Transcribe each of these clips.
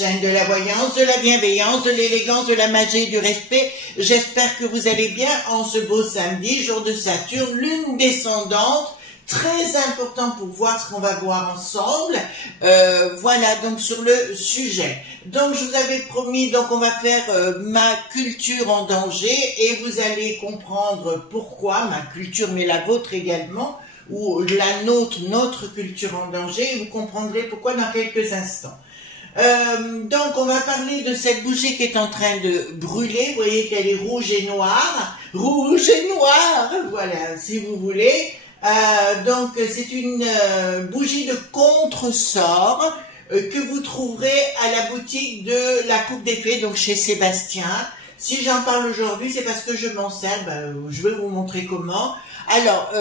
chaîne de la voyance, de la bienveillance, de l'élégance, de la magie et du respect. J'espère que vous allez bien en ce beau samedi, jour de Saturne, lune descendante. Très important pour voir ce qu'on va voir ensemble. Voilà donc sur le sujet. Donc je vous avais promis, donc on va faire ma culture en danger et vous allez comprendre pourquoi ma culture, mais la vôtre également, ou la nôtre, notre culture en danger, et vous comprendrez pourquoi dans quelques instants. Donc on va parler de cette bougie qui est en train de brûler. Vous voyez qu'elle est rouge et noire, voilà, si vous voulez. Donc c'est une bougie de contresort que vous trouverez à la boutique de la Coupe des Fées, donc chez Sébastien. Si j'en parle aujourd'hui, c'est parce que je m'en sers, je vais vous montrer comment. Alors,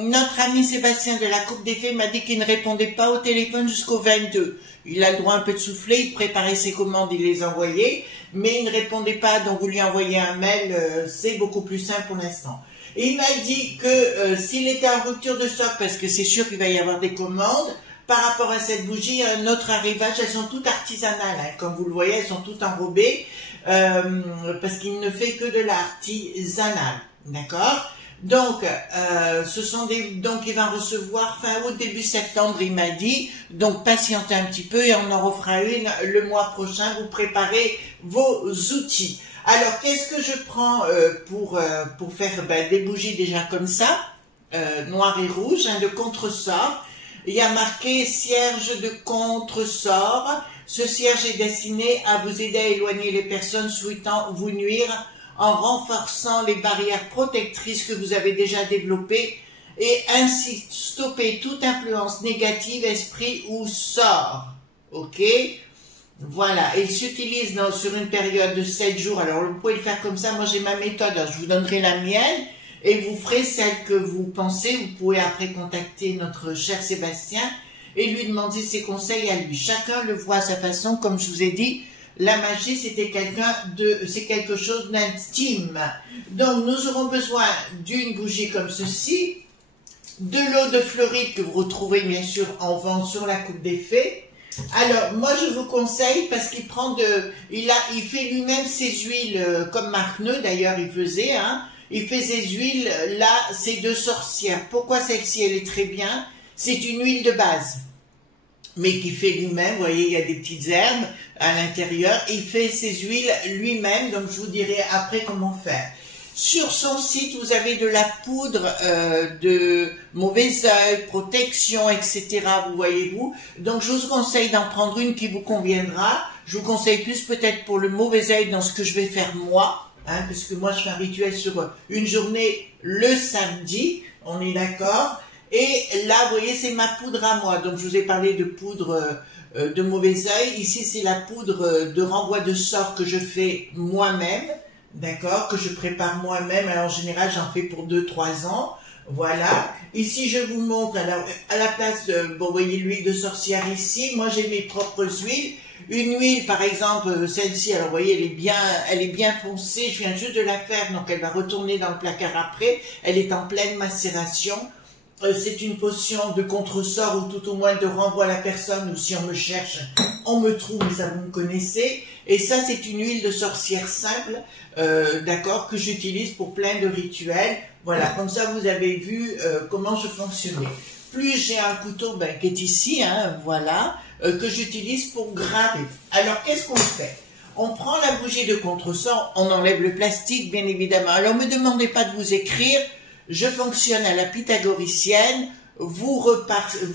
notre ami Sébastien de la Coupe des Fées m'a dit qu'il ne répondait pas au téléphone jusqu'au 22. Il a le droit un peu de souffler, il préparait ses commandes, il les envoyait, mais il ne répondait pas, donc vous lui envoyez un mail, c'est beaucoup plus simple pour l'instant. Et il m'a dit que s'il était en rupture de stock, parce que c'est sûr qu'il va y avoir des commandes, par rapport à cette bougie, notre arrivage, elles sont toutes artisanales, hein, comme vous le voyez, elles sont toutes enrobées, parce qu'il ne fait que de l'artisanal, d'accord? Donc, donc il va recevoir fin août, début septembre, il m'a dit, donc patientez un petit peu et on en refera une le mois prochain, vous préparez vos outils. Alors, qu'est-ce que je prends pour faire des bougies déjà comme ça, noir et rouge, hein, de contresort. Il y a marqué cierge de contresort. Ce cierge est destiné à vous aider à éloigner les personnes souhaitant vous nuire en renforçant les barrières protectrices que vous avez déjà développées et ainsi stopper toute influence négative, esprit ou sort. Ok? Voilà, il s'utilise sur une période de 7 jours. Alors, vous pouvez le faire comme ça. Moi, j'ai ma méthode. Alors, je vous donnerai la mienne et vous ferez celle que vous pensez. Vous pouvez après contacter notre cher Sébastien et lui demander ses conseils à lui. Chacun le voit à sa façon. Comme je vous ai dit, la magie, c'est quelque chose d'intime. Donc, nous aurons besoin d'une bougie comme ceci, de l'eau de Floride que vous retrouvez bien sûr en vente sur la Coupe des Fées. Alors, moi, je vous conseille, parce qu'il prend il fait lui-même ses huiles, comme Marc Neu, d'ailleurs, il faisait, hein. Il fait ses huiles, là, c'est de sorcière. Pourquoi celle-ci, elle est très bien? C'est une huile de base, mais qu'il fait lui-même. Vous voyez, il y a des petites herbes à l'intérieur. Il fait ses huiles lui-même, donc je vous dirai après comment faire. Sur son site, vous avez de la poudre de mauvais œil, protection, etc. Vous voyez-vous. Donc, je vous conseille d'en prendre une qui vous conviendra. Je vous conseille plus peut-être pour le mauvais œil dans ce que je vais faire moi, hein, parce que moi, je fais un rituel sur une journée le samedi. On est d'accord. Et là, vous voyez, c'est ma poudre à moi. Donc, je vous ai parlé de poudre de mauvais œil. Ici, c'est la poudre de renvoi de sort que je fais moi-même. D'accord, que je prépare moi-même. Alors, en général, j'en fais pour 2-3 ans. Voilà. Ici, je vous montre, alors, à la place de, bon, vous voyez l'huile de sorcière ici. Moi, j'ai mes propres huiles. Une huile, par exemple, celle-ci, alors, vous voyez, elle est bien foncée. Je viens juste de la faire, donc elle va retourner dans le placard après. Elle est en pleine macération. C'est une potion de contresort ou tout au moins de renvoi à la personne, ou si on me cherche, on me trouve, ça vous me connaissez. Et ça, c'est une huile de sorcière simple, d'accord, que j'utilise pour plein de rituels. Voilà, comme ça, vous avez vu comment je fonctionnais. Plus j'ai un couteau qui est ici, hein, voilà, que j'utilise pour graver. Alors, qu'est-ce qu'on fait? On prend la bougie de contresort, on enlève le plastique, bien évidemment. Alors, ne me demandez pas de vous écrire. Je fonctionne à la pythagoricienne, vous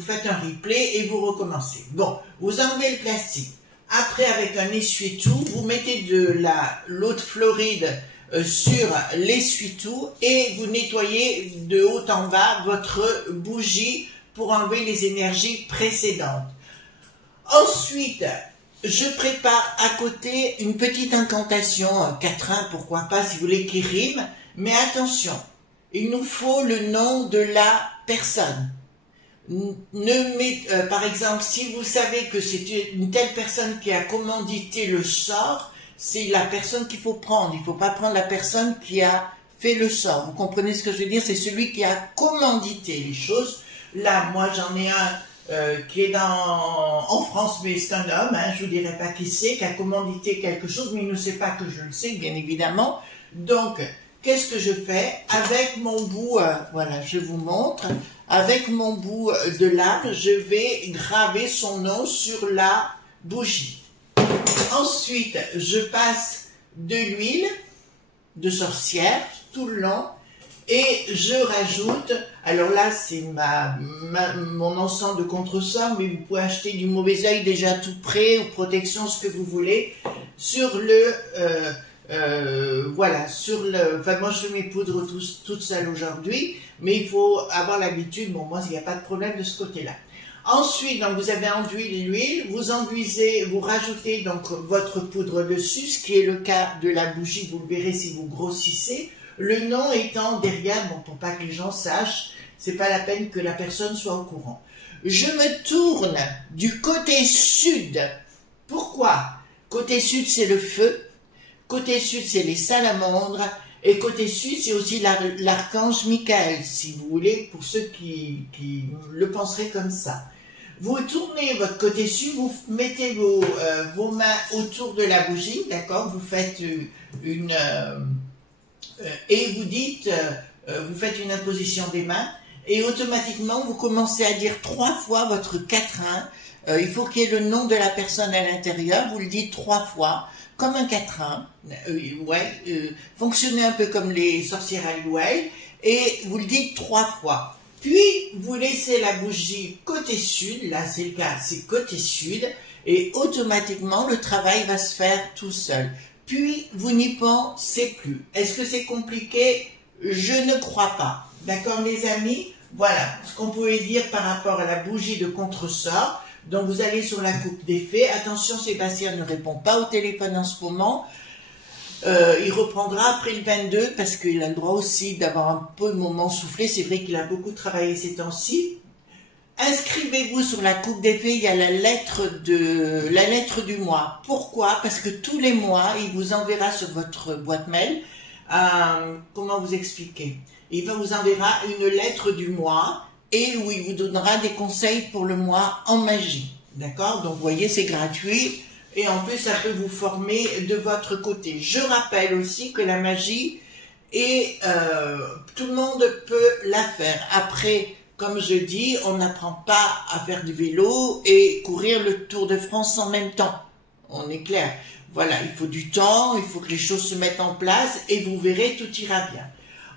faites un replay et vous recommencez. Bon, vous enlevez le plastique. Après, avec un essuie-tout, vous mettez de l'eau de Floride sur l'essuie-tout et vous nettoyez de haut en bas votre bougie pour enlever les énergies précédentes. Ensuite, je prépare à côté une petite incantation, 4-1, pourquoi pas, si vous voulez, qui rime. Mais attention, il nous faut le nom de la personne. Par exemple, si vous savez que c'est une telle personne qui a commandité le sort, c'est la personne qu'il faut prendre. Il ne faut pas prendre la personne qui a fait le sort. Vous comprenez ce que je veux dire? C'est celui qui a commandité les choses. Là, moi, j'en ai un qui est en France, mais c'est un homme, hein, je vous dirai pas qui c'est, qui a commandité quelque chose, mais il ne sait pas que je le sais, bien évidemment. Donc, qu'est-ce que je fais? Avec mon bout, voilà, je vous montre, avec mon bout de lame, je vais graver son nom sur la bougie. Ensuite, je passe de l'huile de sorcière tout le long et je rajoute, alors là c'est mon encens de contresort, mais vous pouvez acheter du mauvais œil déjà tout prêt ou protection, ce que vous voulez, sur le voilà, enfin moi je fais mes poudres toute seule aujourd'hui, mais il faut avoir l'habitude, bon moi il n'y a pas de problème de ce côté-là. Ensuite, donc vous avez enduit l'huile, vous enduisez, vous rajoutez donc votre poudre dessus, ce qui est le cas de la bougie, vous le verrez si vous grossissez. Le nom étant derrière, bon pour pas que les gens sachent, c'est pas la peine que la personne soit au courant. Je me tourne du côté sud. Pourquoi? Côté sud c'est le feu. Côté sud, c'est les salamandres, et côté sud, c'est aussi l'archange Michael, si vous voulez, pour ceux qui le penseraient comme ça. Vous tournez votre côté sud, vous mettez vos mains autour de la bougie, d'accord? Vous faites et vous dites, vous faites une imposition des mains, et automatiquement, vous commencez à dire 3 fois votre quatrain. Il faut qu'il y ait le nom de la personne à l'intérieur, vous le dites 3 fois. Comme un quatrain, fonctionnez un peu comme les sorcières à Louel, et vous le dites 3 fois. Puis, vous laissez la bougie côté sud, là c'est le cas, c'est côté sud, et automatiquement le travail va se faire tout seul. Puis, vous n'y pensez plus. Est-ce que c'est compliqué? Je ne crois pas. D'accord les amis? Voilà ce qu'on pouvait dire par rapport à la bougie de contresort. Donc vous allez sur la coupe des fées. Attention, Sébastien ne répond pas au téléphone en ce moment. Il reprendra après le 22 parce qu'il a le droit aussi d'avoir un peu de moment soufflé. C'est vrai qu'il a beaucoup travaillé ces temps-ci. Inscrivez-vous sur la coupe des fées. Il y a la lettre du mois. Pourquoi? Parce que tous les mois, il vous enverra sur votre boîte mail. Comment vous expliquer? Il vous enverra une lettre du mois. Et où il vous donnera des conseils pour le mois en magie. D'accord? Donc, vous voyez, c'est gratuit. Et en plus, ça peut vous former de votre côté. Je rappelle aussi que la magie, tout le monde peut la faire. Après, comme je dis, on n'apprend pas à faire du vélo et courir le Tour de France en même temps. On est clair. Voilà, il faut du temps, il faut que les choses se mettent en place et vous verrez, tout ira bien.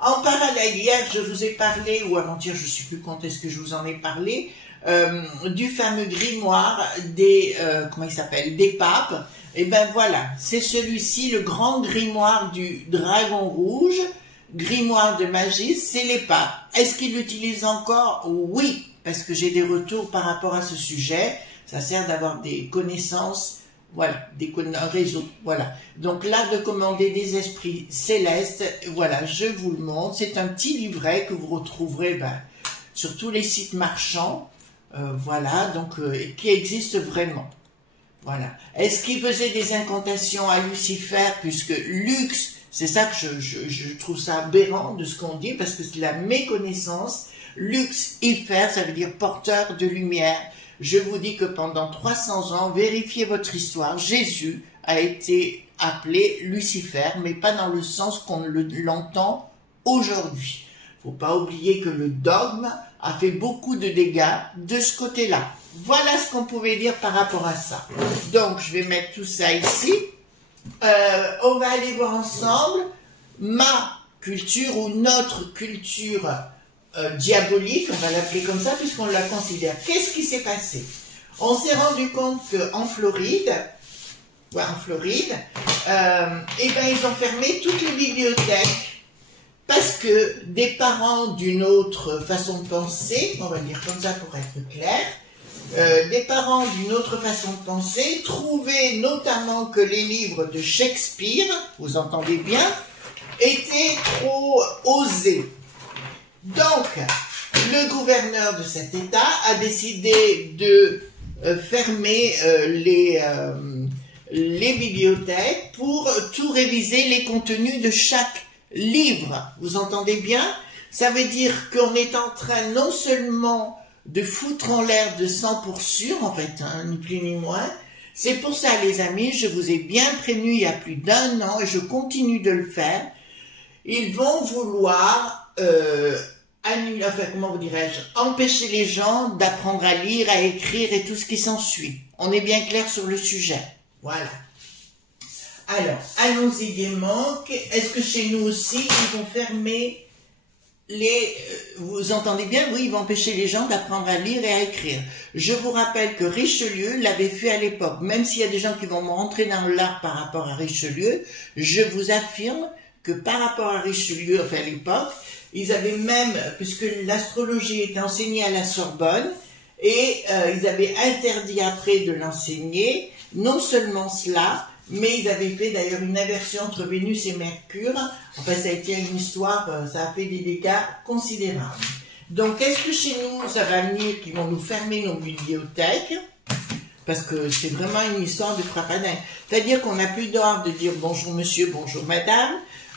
En parallèle, hier, je vous ai parlé, ou avant-hier, je ne sais plus quand est-ce que je vous en ai parlé, du fameux grimoire comment il s'appelle, des papes. Et ben voilà, c'est celui-ci, le grand grimoire du dragon rouge, grimoire de magie, c'est les papes. Est-ce qu'ils l'utilisent encore? Oui, parce que j'ai des retours par rapport à ce sujet. Ça sert d'avoir des connaissances. Voilà, un réseau, voilà. Donc l'art de commander des esprits célestes, voilà, je vous le montre. C'est un petit livret que vous retrouverez sur tous les sites marchands, voilà, donc qui existe vraiment. Voilà. Est-ce qu'il faisait des incantations à Lucifer, puisque Lux, c'est ça que je trouve ça aberrant de ce qu'on dit, parce que c'est la méconnaissance. Lucifer, ça veut dire porteur de lumière. Je vous dis que pendant 300 ans, vérifiez votre histoire, Jésus a été appelé Lucifer, mais pas dans le sens qu'on l'entend aujourd'hui. Il ne faut pas oublier que le dogme a fait beaucoup de dégâts de ce côté-là. Voilà ce qu'on pouvait dire par rapport à ça. Donc, je vais mettre tout ça ici. On va aller voir ensemble ma culture ou notre culture diabolique, on va l'appeler comme ça, puisqu'on la considère. Qu'est-ce qui s'est passé? On s'est rendu compte qu'en Floride, ils ont fermé toutes les bibliothèques parce que des parents d'une autre façon de penser, on va dire comme ça pour être clair, des parents d'une autre façon de penser trouvaient notamment que les livres de Shakespeare, vous entendez bien, étaient trop osés. Donc, le gouverneur de cet État a décidé de fermer les bibliothèques pour tout réviser les contenus de chaque livre. Vous entendez bien? Ça veut dire qu'on est en train non seulement de foutre en l'air de 100 pour sûr, en fait, hein, ni plus ni moins. C'est pour ça, les amis, je vous ai bien prévenu il y a plus d'1 an, et je continue de le faire. Ils vont vouloir annuler, enfin, comment vous dirais-je, empêcher les gens d'apprendre à lire, à écrire et tout ce qui s'ensuit. On est bien clair sur le sujet. Voilà. Alors, allons-y gaiement. Est-ce que chez nous aussi, ils vont fermer les... vous entendez bien? Oui, ils vont empêcher les gens d'apprendre à lire et à écrire. Je vous rappelle que Richelieu l'avait fait à l'époque. Même s'il y a des gens qui vont me rentrer dans l'art par rapport à Richelieu, je vous affirme que par rapport à Richelieu, enfin à l'époque, ils avaient même, puisque l'astrologie était enseignée à la Sorbonne, et ils avaient interdit après de l'enseigner, non seulement cela, mais ils avaient fait d'ailleurs une inversion entre Vénus et Mercure. Enfin, ça a été une histoire, ça a fait des dégâts considérables. Donc, est-ce que chez nous, ça va venir qu'ils vont nous fermer nos bibliothèques? Parce que c'est vraiment une histoire de frappadin. C'est-à-dire qu'on n'a plus le droit de dire bonjour monsieur, bonjour madame.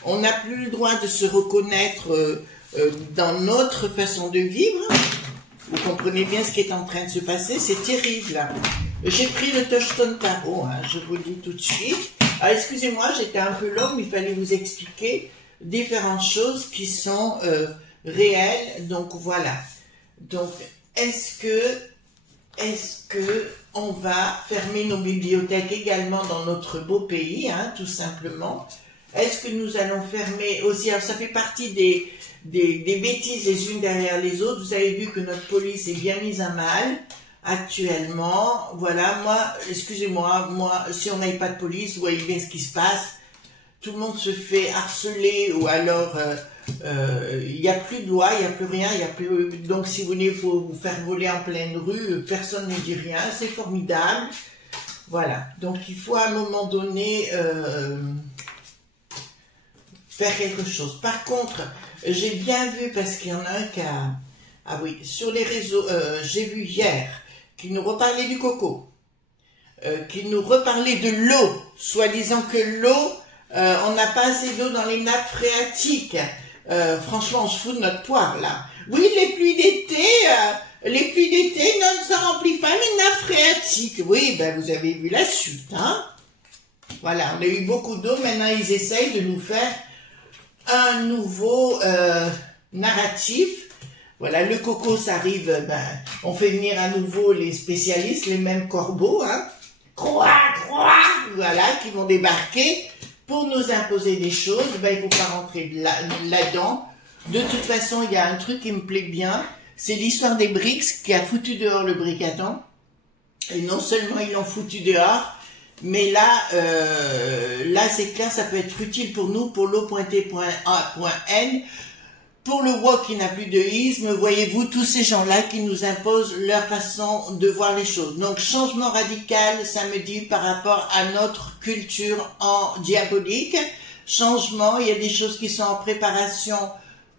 On n'a plus le droit de se reconnaître dans notre façon de vivre. Vous comprenez bien ce qui est en train de se passer, c'est terrible. J'ai pris le touchstone tarot, hein, je vous le dis tout de suite. Ah, excusez-moi, j'étais un peu longue, mais il fallait vous expliquer différentes choses qui sont réelles. Donc voilà. Donc, est-ce que on va fermer nos bibliothèques également dans notre beau pays, hein, tout simplement? Est-ce que nous allons fermer aussi? Alors, ça fait partie des bêtises les unes derrière les autres. Vous avez vu que notre police est bien mise à mal actuellement. Voilà, moi, excusez-moi, moi, si on n'avait pas de police, vous voyez bien ce qui se passe. Tout le monde se fait harceler ou alors il n'y a plus de loi, il n'y a plus rien, il y a plus. Donc, si vous voulez vous faire voler en pleine rue, personne ne dit rien, c'est formidable. Voilà, donc il faut à un moment donné faire quelque chose. Par contre, j'ai bien vu, parce qu'il y en a un qui a... Ah oui, sur les réseaux, j'ai vu hier qu'il nous reparlait du coco, qu'il nous reparlait de l'eau, soi-disant que l'eau, on n'a pas assez d'eau dans les nappes phréatiques. Franchement, on se fout de notre poire, là. Oui, les pluies d'été ne se remplissent pas les nappes phréatiques. Oui, ben vous avez vu la suite, hein. Voilà, on a eu beaucoup d'eau, maintenant ils essayent de nous faire un nouveau narratif. Voilà, le coco, ça arrive, ben, on fait venir à nouveau les spécialistes, les mêmes corbeaux, hein, voilà, qui vont débarquer pour nous imposer des choses. Ben, il faut pas rentrer là-dedans. De toute façon, il y a un truc qui me plaît bien, c'est l'histoire des BRICS qui a foutu dehors le bricaton. Et non seulement ils l'ont foutu dehors, mais là, c'est clair, ça peut être utile pour nous, pour l'O.T.A.N, pour le WOC qui n'a plus de isme, voyez-vous, tous ces gens-là qui nous imposent leur façon de voir les choses. Donc, changement radical, samedi, par rapport à notre culture en diabolique. Changement, il y a des choses qui sont en préparation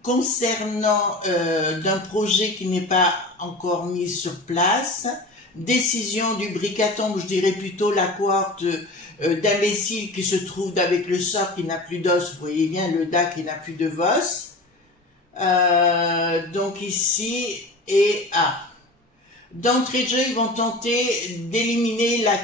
concernant d'un projet qui n'est pas encore mis sur place. Décision du bricaton, je dirais plutôt la cohorte d'imbéciles qui se trouvent avec le sort qui n'a plus d'os, vous voyez bien, le DA qui n'a plus de VOS. Donc ici, et d'entrée de jeu, ils vont tenter d'éliminer la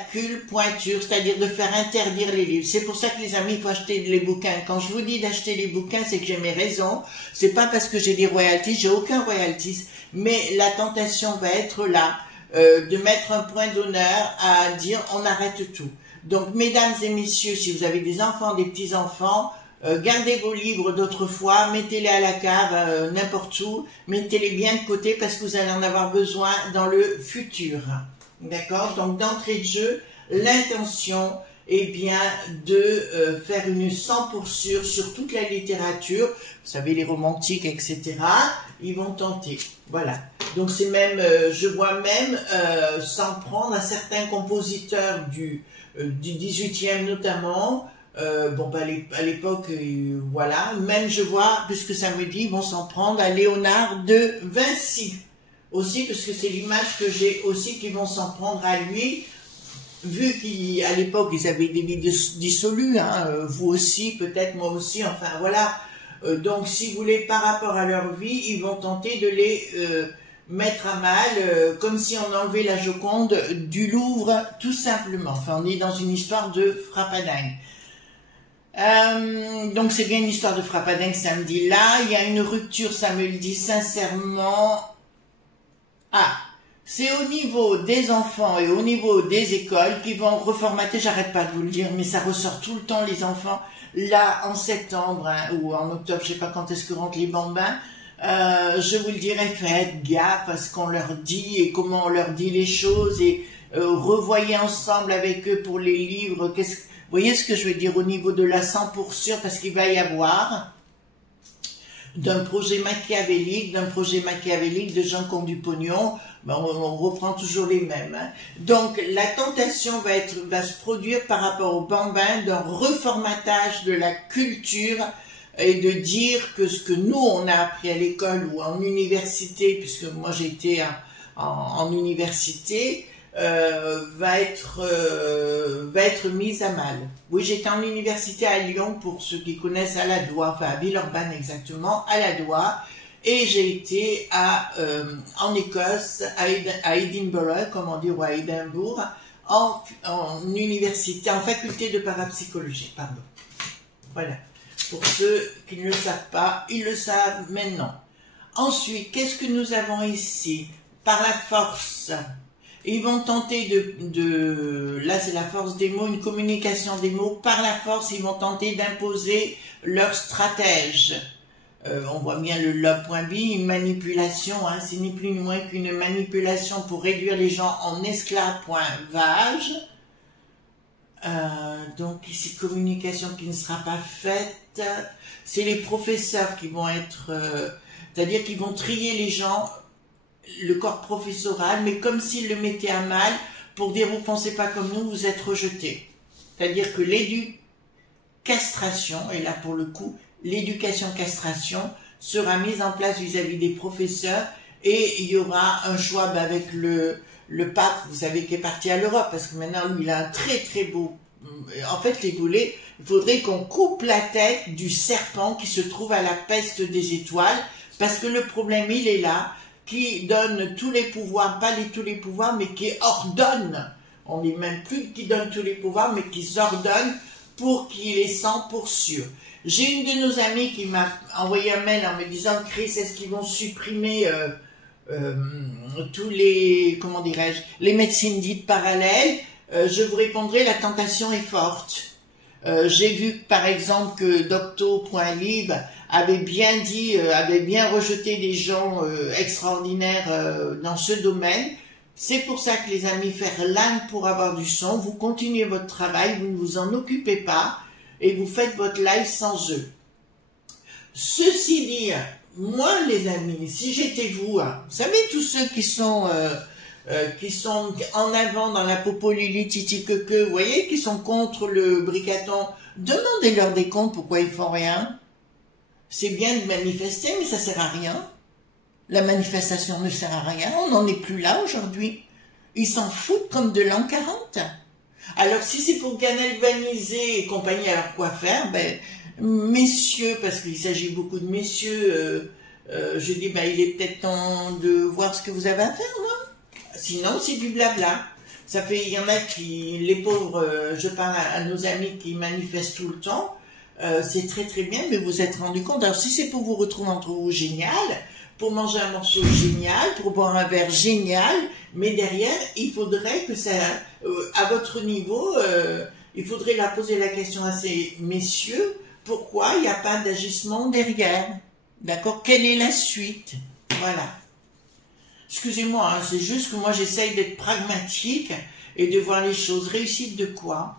pointure, c'est-à-dire de faire interdire les livres. C'est pour ça que les amis, il faut acheter les bouquins. Quand je vous dis d'acheter les bouquins, c'est que j'ai mes raisons. C'est pas parce que j'ai des royalties, j'ai aucun royalties, mais la tentation va être là, de mettre un point d'honneur à dire on arrête tout. Donc, mesdames et messieurs, si vous avez des enfants, des petits-enfants, gardez vos livres d'autrefois, mettez-les à la cave, n'importe où, mettez-les bien de côté parce que vous allez en avoir besoin dans le futur. D'accord? Donc, d'entrée de jeu, l'intention est bien de faire une 100 pour sûr sur toute la littérature. Vous savez, les romantiques, etc. Ils vont tenter. Voilà. Donc, c'est même, je vois même s'en prendre à certains compositeurs du 18e notamment. Bon, bah, à l'époque, voilà, même je vois, puisque ça me dit, ils vont s'en prendre à Léonard de Vinci, aussi, parce que c'est l'image que j'ai aussi, qu'ils vont s'en prendre à lui, vu qu'à l'époque, ils avaient des vies dissolues, hein, vous aussi, peut-être moi aussi, enfin, voilà, donc, si vous voulez, par rapport à leur vie, ils vont tenter de mettre à mal, comme si on enlevait la Joconde du Louvre, tout simplement. Enfin, on est dans une histoire de frappadingue. Donc c'est bien une histoire de frappadingue samedi là. Il y a une rupture, ça me le dit sincèrement. Ah, c'est au niveau des enfants et au niveau des écoles qui vont reformater, j'arrête pas de vous le dire, mais ça ressort tout le temps les enfants. Là, en septembre hein, ou en octobre, je sais pas quand est-ce que rentrent les bambins, je vous le dirai, faites gaffe à ce qu'on leur dit et comment on leur dit les choses et revoyez ensemble avec eux pour les livres. Vous voyez ce que je veux dire au niveau de la 100%, parce qu'il va y avoir d'un projet machiavélique de gens qui ont du pognon, ben on reprend toujours les mêmes. Hein. Donc la tentation va se produire par rapport aux bambins d'un reformatage de la culture et de dire que ce que nous on a appris à l'école ou en université, puisque moi j'ai été en université, va être mise à mal. Oui, j'étais en université à Lyon, pour ceux qui connaissent, à la Doua, enfin à Villeurbanne exactement, à la Doua, et j'ai été en Écosse, à Edinburgh, comme on dit, ou à Édimbourg, en université, en faculté de parapsychologie, pardon. Voilà. Pour ceux qui ne le savent pas, ils le savent maintenant. Ensuite, qu'est-ce que nous avons ici? Par la force. Ils vont tenter là c'est la force des mots, une communication des mots, par la force ils vont tenter d'imposer leur stratège. On voit bien le lobe.b, une manipulation, hein, c'est ni plus ni moins qu'une manipulation pour réduire les gens en esclaves.vage. Donc ici communication qui ne sera pas faite, c'est les professeurs qui vont être, c'est-à-dire qu'ils vont trier les gens, le corps professoral, mais comme s'ils le mettaient à mal pour dire vous pensez pas comme nous, vous êtes rejetés. C'est-à-dire que l'éducastration, et là pour le coup, l'éducation-castration sera mise en place vis-à-vis des professeurs et il y aura un choix avec le pape, vous savez, qui est parti à l'Europe, parce que maintenant lui il a un très très beau, en fait les boulets, il faudrait qu'on coupe la tête du serpent qui se trouve à la peste des étoiles, parce que le problème il est là, qui donne tous les pouvoirs, pas tous les pouvoirs, mais qui ordonne, on n'est même plus qui donne tous les pouvoirs, mais qui ordonne pour qu'il est 100% sûr. J'ai une de nos amies qui m'a envoyé un mail en me disant, Chris, est-ce qu'ils vont supprimer tous les, comment dirais-je, les médecines dites parallèles? Je vous répondrai, la tentation est forte. J'ai vu par exemple que Docto.lib avait bien dit, avait bien rejeté des gens extraordinaires dans ce domaine. C'est pour ça que les amis, faire l'âne pour avoir du son, vous continuez votre travail, vous ne vous en occupez pas et vous faites votre live sans eux. Ceci dit, moi les amis, si j'étais vous, hein, vous savez tous ceux qui sont en avant dans la popolili titi que vous voyez, qui sont contre le bricaton, demandez-leur des comptes pourquoi ils font rien. C'est bien de manifester, mais ça sert à rien. La manifestation ne sert à rien, on n'en est plus là aujourd'hui. Ils s'en foutent comme de l'an 40. Alors si c'est pour galvaniser et compagnie, alors quoi faire? Ben, messieurs, parce qu'il s'agit beaucoup de messieurs, je dis, ben, il est peut-être temps de voir ce que vous avez à faire, non? Sinon, c'est du blabla. Ça fait, il y en a qui, les pauvres, je parle à nos amis qui manifestent tout le temps, c'est très très bien, mais vous vous êtes rendu compte. Alors si c'est pour vous retrouver entre vous, génial, pour manger un morceau génial, pour boire un verre génial, mais derrière, il faudrait que ça, à votre niveau, il faudrait leur poser la question à ces messieurs, pourquoi il n'y a pas d'agissement derrière? D'accord? Quelle est la suite? Voilà. Excusez-moi, hein, c'est juste que moi j'essaye d'être pragmatique et de voir les choses. Réussite de quoi?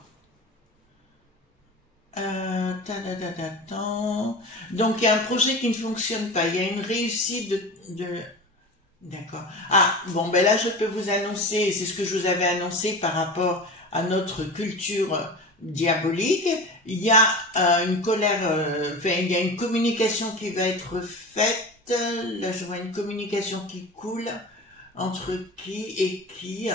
Donc il y a un projet qui ne fonctionne pas, il y a une réussite de... D'accord. Ah, bon, ben là je peux vous annoncer, c'est ce que je vous avais annoncé par rapport à notre culture diabolique, il y a une colère, enfin il y a une communication qui va être faite, là je vois une communication qui coule, entre qui et qui...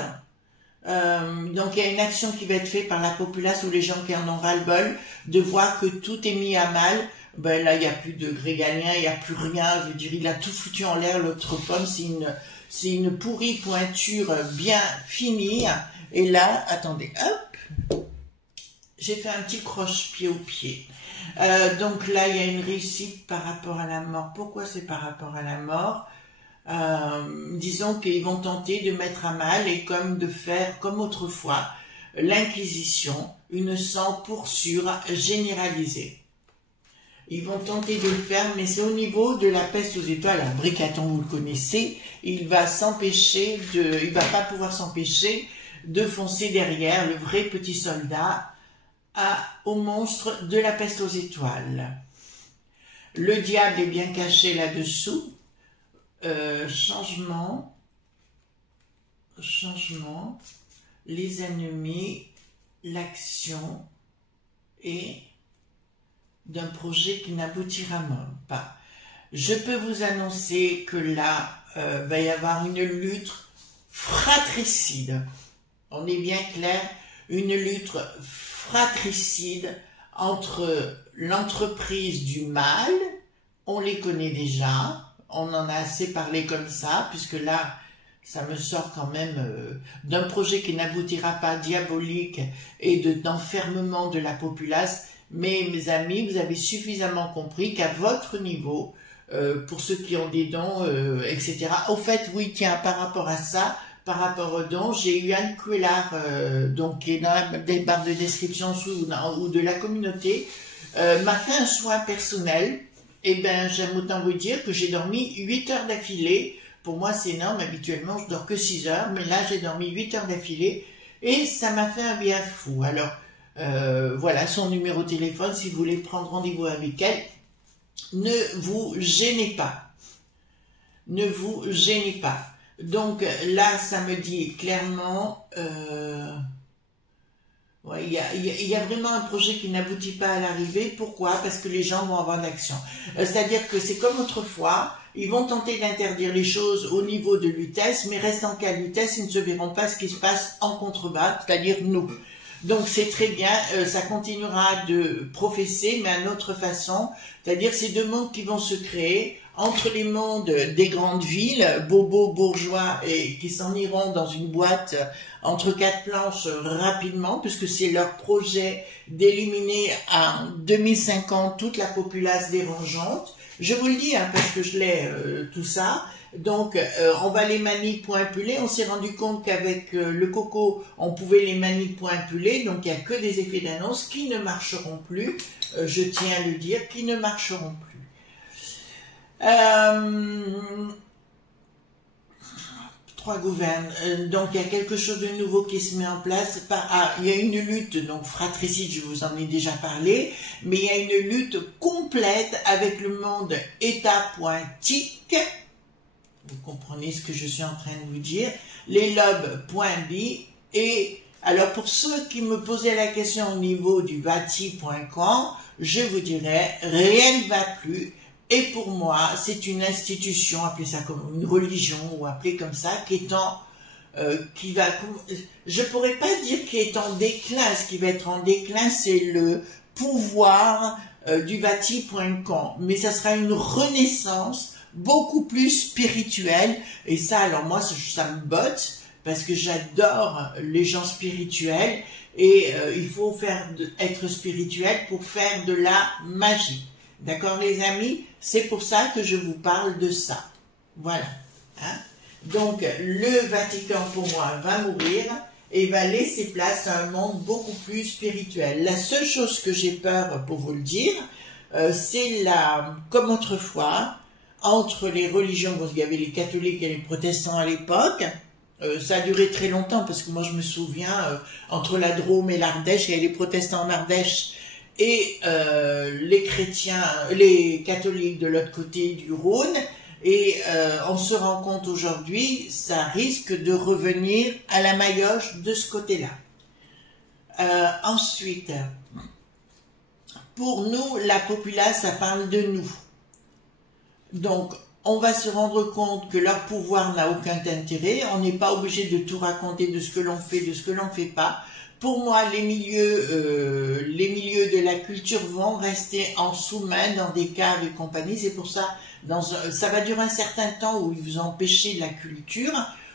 donc il y a une action qui va être faite par la populace ou les gens qui en ont ras-le-bol de voir que tout est mis à mal. Ben là il n'y a plus de grégalien, il n'y a plus rien, je veux dire il a tout foutu en l'air l'autre pomme, c'est une pourrie pointure bien finie. Et là, attendez, hop, j'ai fait un petit croche-pied au pied. Donc là, il y a une réussite par rapport à la mort. Pourquoi c'est par rapport à la mort? Disons qu'ils vont tenter de mettre à mal et comme de faire, comme autrefois, l'Inquisition, une sans-poursuivre généralisée. Ils vont tenter de le faire, mais c'est au niveau de la peste aux étoiles. Alors, Bricaton, vous le connaissez, il va pas pouvoir s'empêcher de foncer derrière le vrai petit soldat au monstre de la peste aux étoiles. Le diable est bien caché là-dessous. Changement, les ennemis, l'action et d'un projet qui n'aboutira même pas. Je peux vous annoncer que là, va y avoir une lutte fratricide. On est bien clair, une lutte fratricide entre l'entreprise du mal, on les connaît déjà, on en a assez parlé comme ça, puisque là, ça me sort quand même d'un projet qui n'aboutira pas, diabolique, et d'enfermement de la populace. Mais mes amis, vous avez suffisamment compris qu'à votre niveau, pour ceux qui ont des dons, etc. Au fait, oui, tiens, par rapport à ça, par rapport aux dons, j'ai eu Anne Couillard, donc qui est dans la barre de description ou de la communauté, m'a fait un soin personnel. Eh bien, j'aime autant vous dire que j'ai dormi 8 heures d'affilée. Pour moi, c'est énorme. Habituellement, je dors que 6 heures. Mais là, j'ai dormi 8 heures d'affilée. Et ça m'a fait un bien fou. Alors, voilà son numéro de téléphone. Si vous voulez prendre rendez-vous avec elle, ne vous gênez pas. Ne vous gênez pas. Donc, là, ça me dit clairement... ouais, il y a vraiment un projet qui n'aboutit pas à l'arrivée. Pourquoi? Parce que les gens vont avoir l'action. C'est-à-dire que c'est comme autrefois, ils vont tenter d'interdire les choses au niveau de l'UTES, mais restant qu'à l'UTES, ils ne se verront pas ce qui se passe en contrebas, c'est-à-dire nous. Donc c'est très bien, ça continuera de professer, mais à notre façon, c'est-à-dire ces deux mondes qui vont se créer entre les mondes des grandes villes, bobos, bourgeois, et qui s'en iront dans une boîte entre quatre planches rapidement, puisque c'est leur projet d'éliminer en 2050 toute la populace dérangeante. Je vous le dis, hein, parce que je l'ai tout ça. Donc, on va les manipuler. On s'est rendu compte qu'avec le coco, on pouvait les manipuler. Donc, il n'y a que des effets d'annonce qui ne marcheront plus. Je tiens à le dire, qui ne marcheront plus. Trois gouvernes. Donc, il y a quelque chose de nouveau qui se met en place. Il y a une lutte, donc fratricide, je vous en ai déjà parlé, mais il y a une lutte complète avec le monde état-tique. Vous comprenez ce que je suis en train de vous dire. Les lobes.bi. Et alors, pour ceux qui me posaient la question au niveau du vati.com, je vous dirais, rien ne va plus. Et pour moi, c'est une institution, appelez ça comme une religion, ou appelez comme ça, je pourrais pas dire qui est en déclin. Ce qui va être en déclin, c'est le pouvoir du vati.com. Mais ça sera une renaissance beaucoup plus spirituelle. Et ça, alors moi, ça me botte, parce que j'adore les gens spirituels. Et il faut être spirituel pour faire de la magie. D'accord, les amis? C'est pour ça que je vous parle de ça. Voilà. Hein? Donc, le Vatican, pour moi, va mourir et va laisser place à un monde beaucoup plus spirituel. La seule chose que j'ai peur, pour vous le dire, c'est comme autrefois, entre les religions, bon, il y avait les catholiques et les protestants à l'époque, ça a duré très longtemps, parce que moi, je me souviens, entre la Drôme et l'Ardèche, il y avait les protestants en Ardèche, et les chrétiens, les catholiques de l'autre côté du Rhône, et on se rend compte aujourd'hui, ça risque de revenir à la maillotche de ce côté-là. Ensuite, pour nous, la populace, ça parle de nous. Donc, on va se rendre compte que leur pouvoir n'a aucun intérêt, on n'est pas obligé de tout raconter de ce que l'on fait, de ce que l'on ne fait pas. Pour moi, les milieux de la culture vont rester en sous-main dans des caves et compagnie. C'est pour ça, ça va durer un certain temps où ils vous empêchez la culture,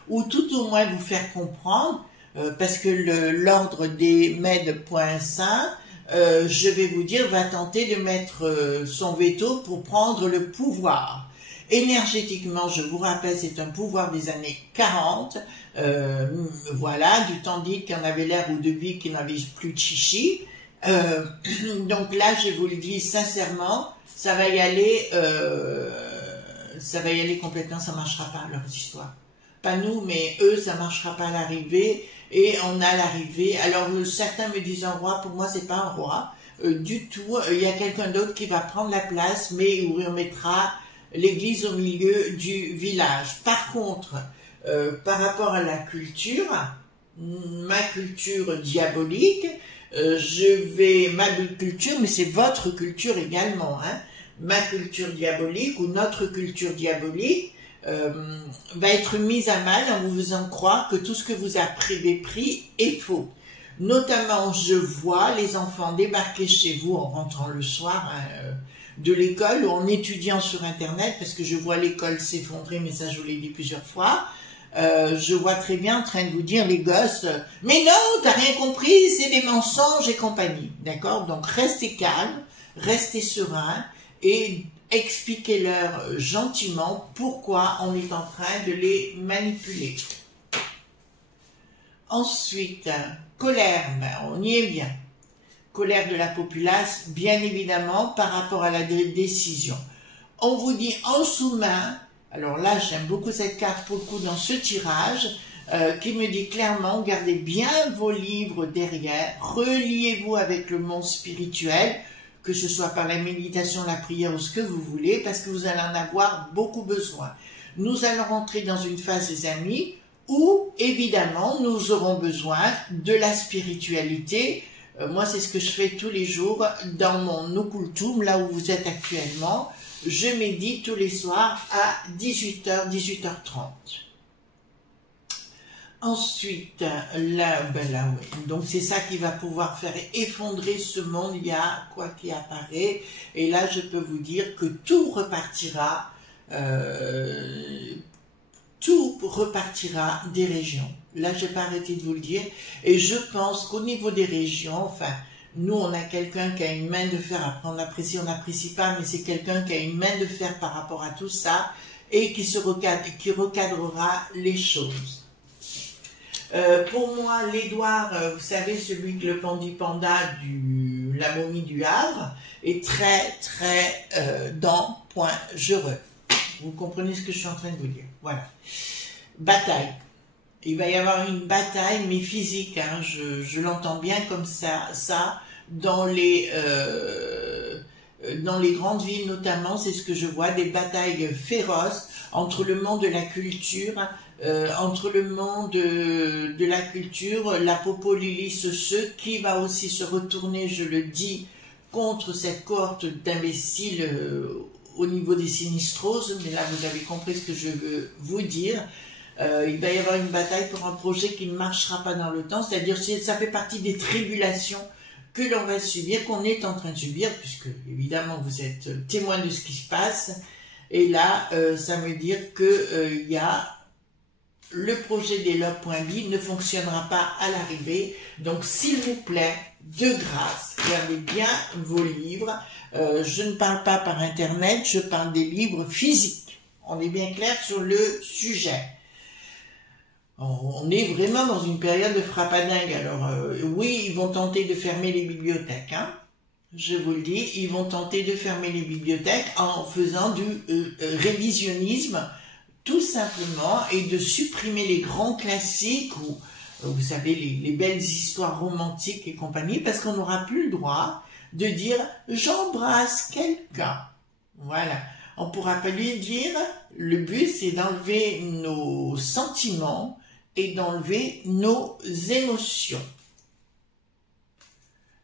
ou tout au moins vous faire comprendre, parce que l'ordre des Med.5, je vais vous dire, va tenter de mettre son veto pour prendre le pouvoir. Énergétiquement, je vous rappelle, c'est un pouvoir des années 40, voilà, du temps dit qu'il y en avait l'air ou de vie qui n'avait plus de chichi. Donc là, je vous le dis sincèrement, ça va y aller complètement, ça marchera pas leur histoire. Pas nous, mais eux, ça marchera pas à l'arrivée. Et on a l'arrivée. Alors certains me disent un roi, pour moi c'est pas un roi du tout. Il y a quelqu'un d'autre qui va prendre la place, mais où on mettra l'église au milieu du village. Par contre, par rapport à la culture, ma culture diabolique, ma culture, mais c'est votre culture également, hein, ma culture diabolique ou notre culture diabolique, va être mise à mal en vous faisant croire que tout ce que vous avez pris est faux. Notamment, je vois les enfants débarquer chez vous en rentrant le soir de l'école ou en étudiant sur Internet, parce que je vois l'école s'effondrer, mais ça je vous l'ai dit plusieurs fois. Je vois très bien en train de vous dire, les gosses, mais non, t'as rien compris, c'est des mensonges et compagnie. D'accord? Donc restez calme, restez serein et expliquez-leur gentiment pourquoi on est en train de les manipuler. Ensuite, colère, on y est bien. Colère de la populace, bien évidemment, par rapport à la décision. On vous dit en sous-main, alors là j'aime beaucoup cette carte pour le coup dans ce tirage, qui me dit clairement, gardez bien vos livres derrière, reliez-vous avec le monde spirituel, que ce soit par la méditation, la prière ou ce que vous voulez, parce que vous allez en avoir beaucoup besoin. Nous allons rentrer dans une phase des amis où, évidemment, nous aurons besoin de la spiritualité. Moi, c'est ce que je fais tous les jours dans mon occultum, là où vous êtes actuellement. Je médite tous les soirs à 18h, 18h30. Ensuite, là, oui. Donc c'est ça qui va pouvoir faire effondrer ce monde. Il y a quoi qui apparaît. Et là, je peux vous dire que tout repartira des régions. Là, je n'ai pas arrêté de vous le dire. Et je pense qu'au niveau des régions, enfin, nous, on a quelqu'un qui a une main de fer. Après, on n'apprécie pas, mais c'est quelqu'un qui a une main de fer par rapport à tout ça et qui recadrera les choses. Pour moi, l'Édouard, vous savez, celui que le panda la momie du Havre, est très, très dangereux. Vous comprenez ce que je suis en train de vous dire. Voilà. Bataille. Il va y avoir une bataille, mais physique. Hein, je l'entends bien comme ça dans les grandes villes notamment, c'est ce que je vois, des batailles féroces entre le monde de la culture, entre le monde de la culture, la Popolilis, ceux qui va aussi se retourner, je le dis, contre cette cohorte d'imbéciles au niveau des sinistroses, mais là vous avez compris ce que je veux vous dire. Il va y avoir une bataille pour un projet qui ne marchera pas dans le temps, c'est-à-dire que ça fait partie des tribulations que l'on va subir, qu'on est en train de subir, puisque évidemment vous êtes témoin de ce qui se passe, et là ça veut dire que il y a le projet des Love.be ne fonctionnera pas à l'arrivée, donc s'il vous plaît, de grâce, gardez bien vos livres. Je ne parle pas par internet, je parle des livres physiques. On est bien clair sur le sujet. On est vraiment dans une période de frappadingue. Alors oui, ils vont tenter de fermer les bibliothèques, hein. Je vous le dis, ils vont tenter de fermer les bibliothèques en faisant du révisionnisme, tout simplement, et de supprimer les grands classiques ou vous savez, les belles histoires romantiques et compagnie, parce qu'on n'aura plus le droit de dire « j'embrasse quelqu'un ». Voilà. On ne pourra pas lui dire, le but c'est d'enlever nos sentiments et d'enlever nos émotions.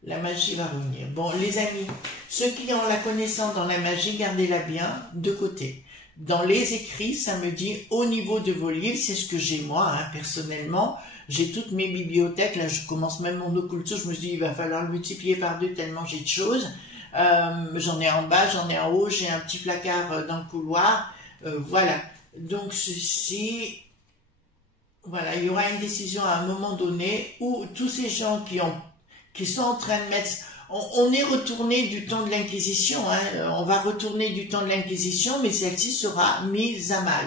La magie va revenir. Bon, les amis, ceux qui ont la connaissance dans la magie, gardez-la bien de côté. dans les écrits, ça me dit au niveau de vos livres, c'est ce que j'ai moi, hein, personnellement. J'ai toutes mes bibliothèques, là je commence même mon occultus, je me suis dit il va falloir le multiplier par 2 tellement j'ai de choses. J'en ai en bas, j'en ai en haut, j'ai un petit placard dans le couloir, voilà. Donc ceci, voilà, il y aura une décision à un moment donné où tous ces gens qui sont en train de mettre... On est retourné du temps de l'Inquisition, hein, on va retourner du temps de l'Inquisition, mais celle-ci sera mise à mal.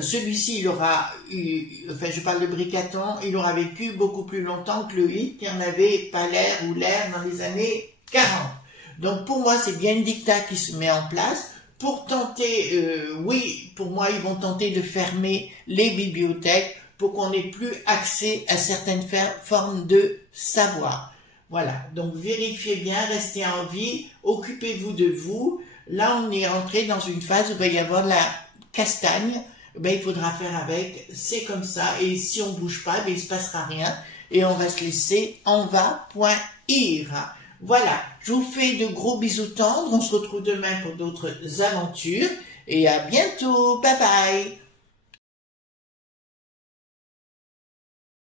Celui-ci, il aura eu, enfin je parle de Bricaton, il aura vécu beaucoup plus longtemps que le Hit, qui en avait pas l'air ou l'air dans les années 40. Donc pour moi, c'est bien une dictat qui se met en place pour tenter, oui, pour moi, ils vont tenter de fermer les bibliothèques pour qu'on n'ait plus accès à certaines formes de savoir. Voilà, donc vérifiez bien, restez en vie, occupez-vous de vous. Là, on est entré dans une phase où il va y avoir de la castagne, ben, il faudra faire avec, c'est comme ça, et si on bouge pas, ben, il se passera rien, et on va se laisser en va.ir. Voilà, je vous fais de gros bisous tendres, on se retrouve demain pour d'autres aventures, et à bientôt, bye bye.